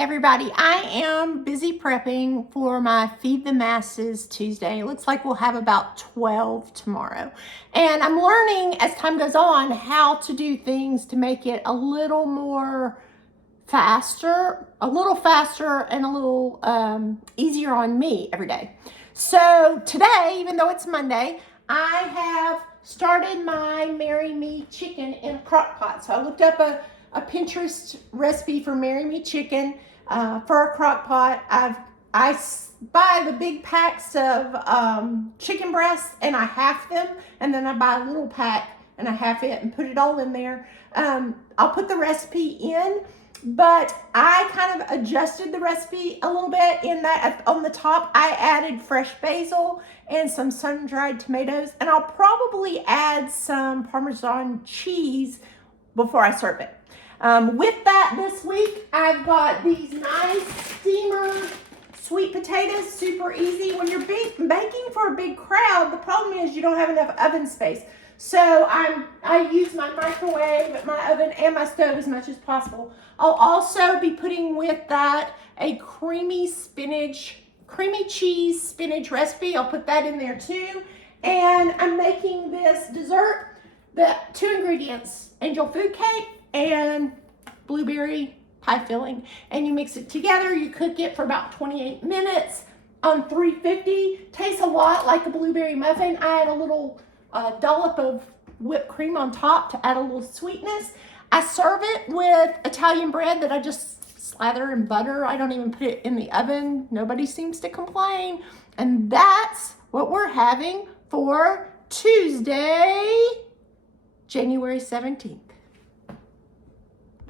everybody. I am busy prepping for my Feed the Masses Tuesday. It looks like we'll have about 12 tomorrow. And I'm learning as time goes on how to do things to make it a little faster and a little easier on me every day. So today, even though it's Monday, I have started my Marry Me chicken in a crock pot. So I looked up a Pinterest recipe for Marry Me chicken for a crock pot. I buy the big packs of chicken breasts and I half them, and then I buy a little pack and I half it and put it all in there. I'll put the recipe in, but I kind of adjusted the recipe a little bit in that on the top I added fresh basil and some sun-dried tomatoes, and I'll probably add some Parmesan cheese before I serve it. With that, this week I've got these nice steamer sweet potatoes, super easy. When you're baking for a big crowd, the problem is you don't have enough oven space. So I use my microwave, my oven, and my stove as much as possible. I'll also be putting with that a creamy cheese spinach recipe. I'll put that in there too. And I'm making this dessert, the 2 ingredients, angel food cake and blueberry pie filling. And you mix it together, you cook it for about 28 minutes on 350. Tastes a lot like a blueberry muffin. I add a little dollop of whipped cream on top to add a little sweetness. I serve it with Italian bread that I just slather in butter. I don't even put it in the oven. Nobody seems to complain. And that's what we're having for Tuesday, January 17th.